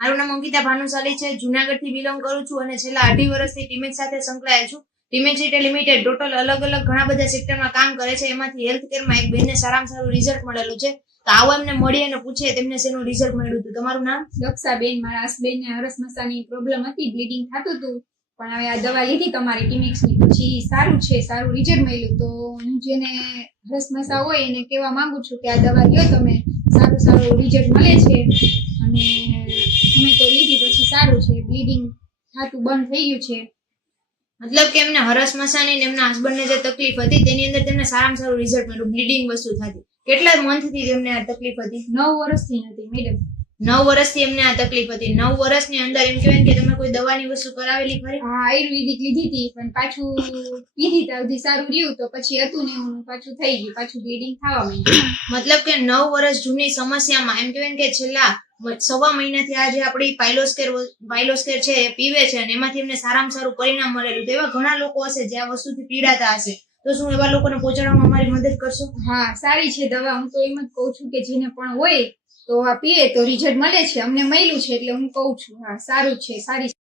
મારું નામ અંકિતા ભાનુશાલી છે. જુનાગઢથી બિલોંગ કરું છું અને છેલ્લા 2.5 વર્ષથી ટીમેક્સ સાથે સંકળાયેલ છું. ટીમેક્સ રિટેલ લિમિટેડ ટોટલ અલગ અલગ ઘણા બધા સેક્ટરમાં કામ કરે છે. એમાંથી હેલ્થ કેરમાં એક બેનને સારામાં સારું રિઝલ્ટ મળેલું છે. તો આવો એમને મળી અને પૂછીએ તેમને શેનું રિઝલ્ટ મળ્યું હતું. તમારું નામ? દક્ષાબેન. મારા હસબેન્ડને હરસમસાની પ્રોબ્લેમ હતી, બ્લીડિંગ થતું હતું, પણ હવે આ દવા લીધી તમારી ટીમેક્સની, પછી સારું છે, સારું રિઝલ્ટ મળ્યું. તો હું જેને હરસમસા હોય એને કહેવા માંગુ છું કે આ દવા લ્યો તમે, સારું સારું રિઝલ્ટ મળે છે. અને અમે તો લીધી પછી સારું છે, બ્લીડિંગ થતું બંધ થઈ ગયું છે. મતલબ કે એમને હરસ મસાની ને એમના હસબન્ડને જે તકલીફ હતી તેની અંદર તેમને સારામાં સારું રિઝલ્ટ મળ્યું, બ્લીડિંગ વસ્તુ થતી. કેટલા મંથથી તેમને આ તકલીફ હતી? 9 વર્ષથી નથી મેડમ. 9 વર્ષથી એમને આ તકલીફ હતી. 9 વર્ષની અંદર એમ કહેવાય કે તમે કોઈ દવાની વસ્તુ કરાવેલી ખરી? હા, આયુર્વેદિક લીધી હતી, પણ પાછું લીધી ત્યાંથી સારું રહ્યું, તો પછી હતું ને એવું પાછું થઈ ગયું, પાછું બ્લીડિંગ થવા માંડ્યું. મતલબ કે 9 વર્ષ જૂની સમસ્યામાં એમ કહેવાય કે છેલ્લા 1.25 મહિનાથી આજે આપણી પાઇલોસ્કેર છે એ પીવે છે અને એમાંથી એમને સારામાં સારું પરિણામ મળેલું. તો એવા ઘણા લોકો હશે જે આ વસ્તુથી પીડાતા હશે, તો શું એવા લોકોને પહોંચાડવામાં અમારી મદદ કરશો? હા, સારી છે દવા. હું તો એમ જ કહું છું કે જેને પણ હોય તો આ પીએ તો રિઝલ્ટ મળે છે. અમને મળ્યું છે એટલે હું કહું છું હા સારું છે, સારી